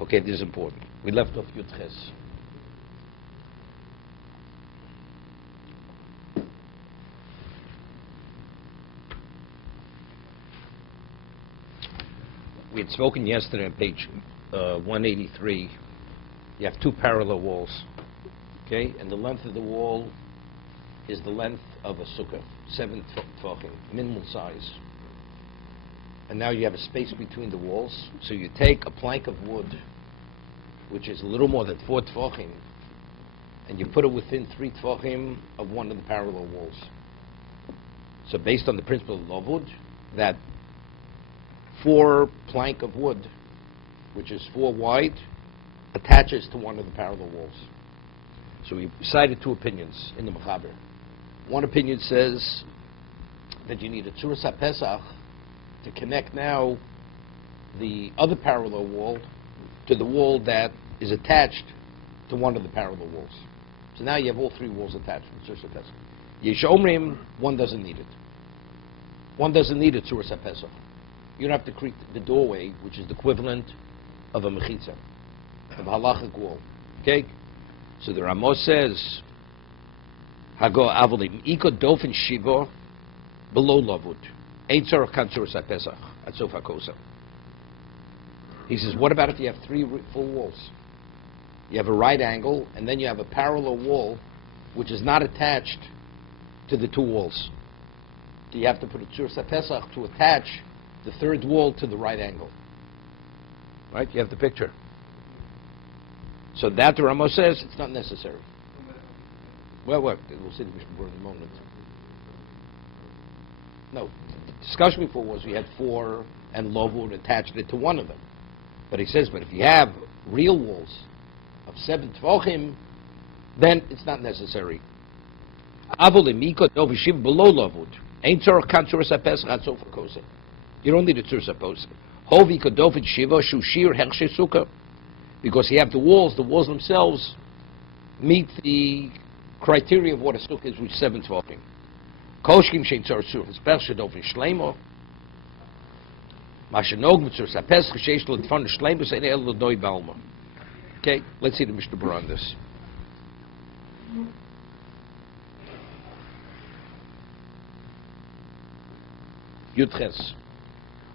Okay, this is important. We left off Yud Ches. We had spoken yesterday on page 183. You have two parallel walls, okay? And the length of the wall is the length of a sukkah, 7 tefachim, minimal size. And now you have a space between the walls. So you take a plank of wood, which is a little more than 4 tefachim, and you put it within 3 tefachim of one of the parallel walls. So based on the principle of Lavud, that 4 plank of wood, which is 4 wide, attaches to one of the parallel walls. So we cited 2 opinions in the Mechaber. One opinion says that you need a Tzuras HaPesach to connect now the other parallel wall to the wall that is attached to one of the parallel walls. So now you have all 3 walls attached with Tzuras HaPesach. Yesh Omrim, one doesn't need it. One doesn't need a Tzuras HaPesach. You don't have to create the doorway, which is the equivalent of a mechitza, of a halachic wall. Okay? So the Ramos says, Hago avolim iko dofen shivo below lavud. Ein tzorach kan tzuras hapesach at sof hakosa. He says, what about if you have 3 full walls? You have a right angle, and then you have a parallel wall, which is not attached to the 2 walls. Do you have to put a tzuras hapesach to attach the 3rd wall to the right angle? Right? You have the picture. So that the Ramos says it's not necessary. Well, we'll see the Mishna Berura in a moment. No, the discussion before was we had 4 and Lavud attached it to one of them. But he says, but if you have real walls of 7 tefachim, then it's not necessary. Below Lavud. You don't need a Tzuras HaPesach. Hovi kodofet shiva shushir hechshe sukkah, because you have the walls themselves meet the criteria of what a sukkah is, which is 7 tefachim. Koshkim shein tzar sukkah special dofen shleimo. Mashenog mit Tzuras HaPesach sheish lo tfon shleimo sein el lo doi balma. Okay, let's see the Mishna Berura on this. Yud Ches.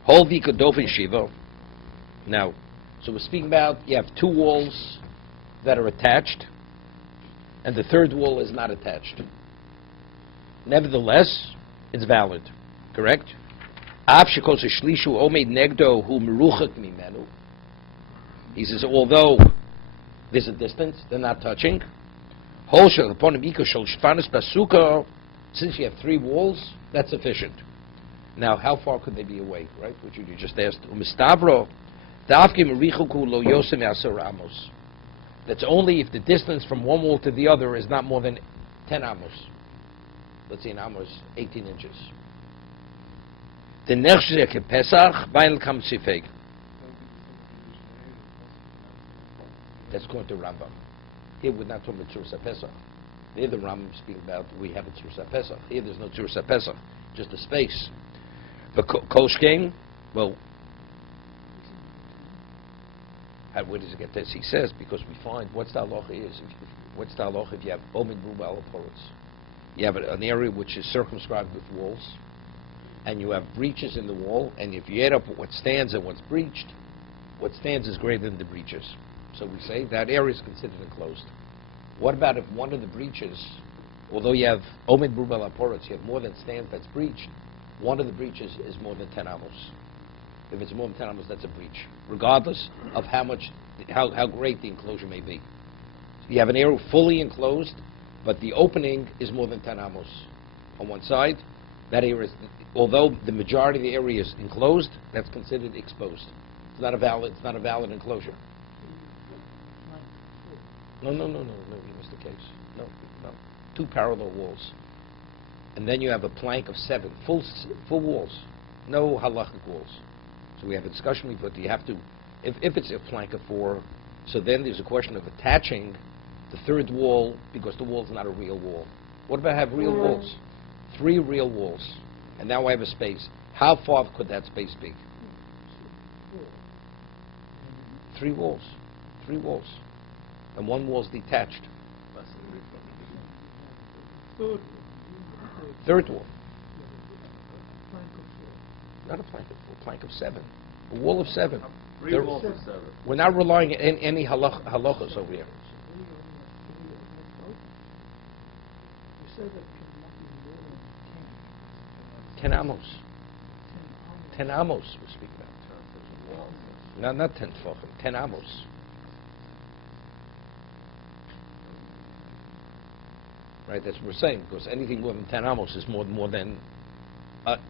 Holvi Kodofin Shiva. Now, so we're speaking about you have 2 walls that are attached, and the 3rd wall is not attached. Nevertheless, it's valid, correct? He says, although there's a distance, they're not touching. Since you have 3 walls, that's sufficient. Now, how far could they be away, right? Which you just asked. That's only if the distance from one wall to the other is not more than 10 amos. Let's say an amos, 18 inches. The next Pesach, that's according to Rambam. Here we're not talking about Tzuras HaPesach. Here the Rambam speaking about we have a Tzuras HaPesach. Here there's no Tzuras HaPesach, just a space. But Koshkein, well, where does it get this? He says, because we find what's the halacha is. What's the halacha if you have Omen Ruba Alaporitz? You have an area which is circumscribed with walls, and you have breaches in the wall, and if you add up what stands and what's breached, what stands is greater than the breaches. So we say that area is considered enclosed. What about if one of the breaches, although you have Omen Ruba Alaporitz, you have more than stands that's breached, one of the breaches is more than 10 amos. If it's more than 10 amos, that's a breach, regardless of how great the enclosure may be. You have an area fully enclosed, but the opening is more than 10 amos on one side. That area is, although the majority of the area is enclosed, that's considered exposed. It's not a valid enclosure. No, you missed the case. No. 2 parallel walls. And then you have a plank of 7, full walls, no halachic walls. So we have a discussion before, do you have to, if it's a plank of 4, so then there's a question of attaching the 3rd wall, because the wall is not a real wall. What about have real walls? 3 real walls, and now I have a space. How far could that space be? Three walls. Three walls. And one wall's detached. Third wall. Not a plank of 7. A wall of 7. Three walls of 7. We're not relying on any halachas over here. You said that cannot be more than 10 amos. 10 amos we're speaking about. Not 10 tefachim. 10 amos. Right, that's what we're saying, because anything more than 10 amos is more than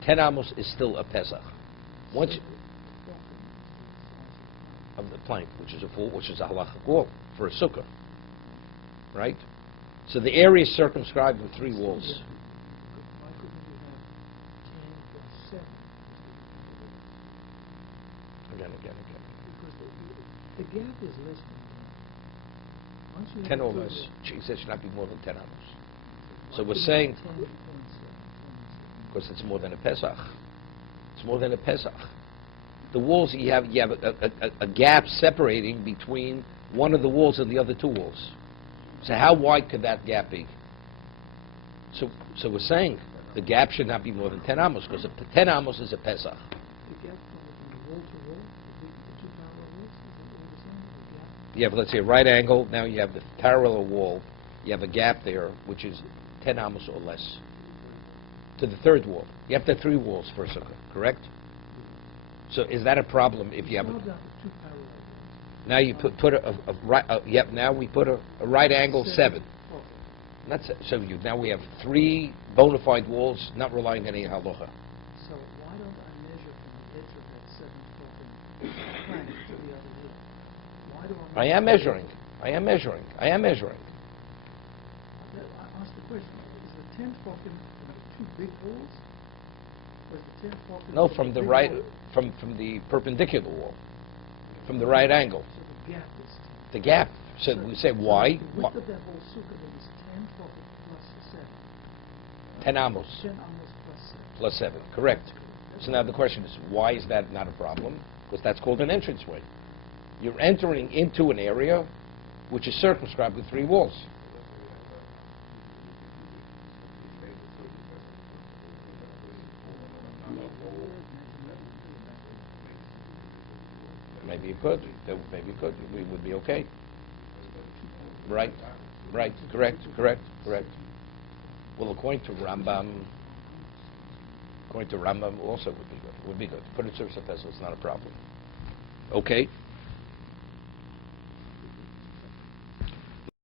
10 amos is still a pesach. Once of the plank, which is a halachic wall for a sukkah, right? So the area is circumscribed with 3 walls. Why couldn't you have 10 plus 7? Again. Because the gap is less than 10. Once you 10 have or two less. walls, She said should not be more than 10 amos. why So we're couldn't saying, you have 10.7? because it's more than a pesach. It's more than a pesach. The walls, you have a gap separating between one of the walls and the other 2 walls. So how wide could that gap be? So we're saying the gap should not be more than 10 amos, because 10 amos is a pesach. The gap from wall to wall, the 2 parallel walls, is it all the same? The gap? You have, let's say, a right angle. Now you have the parallel wall. You have a gap there, which is 10 amos or less, to the 3rd wall. You have to have 3 walls for a sukkah, correct? So is that a problem if you have How a... about the 2 parallel walls? Now you put a right... now we put a right angle 7. Okay. That's it. So now we have 3 bona fide walls, not relying on any halacha. So why don't I measure from the edge of that 7 plank to the other wall? Why do I? I am measuring. I am measuring. I asked the question: is the 10 from the 2 big walls, or is the 10 from No, from the big right, wall? from the perpendicular wall, from the right angle. So the gap is 10. The gap. So we say why? The width of that whole sukkah then is 10 from plus 7. 10 amos 10 almost plus 7. plus 7. Correct. So now the question is, why is that not a problem? Because that's called an entranceway. You're entering into an area which is circumscribed with 3 walls. Maybe you could. Maybe you could. We would be okay. Right. Right. Correct. Well, according to Rambam also would be good. Put it to surface, it's not a problem. Okay.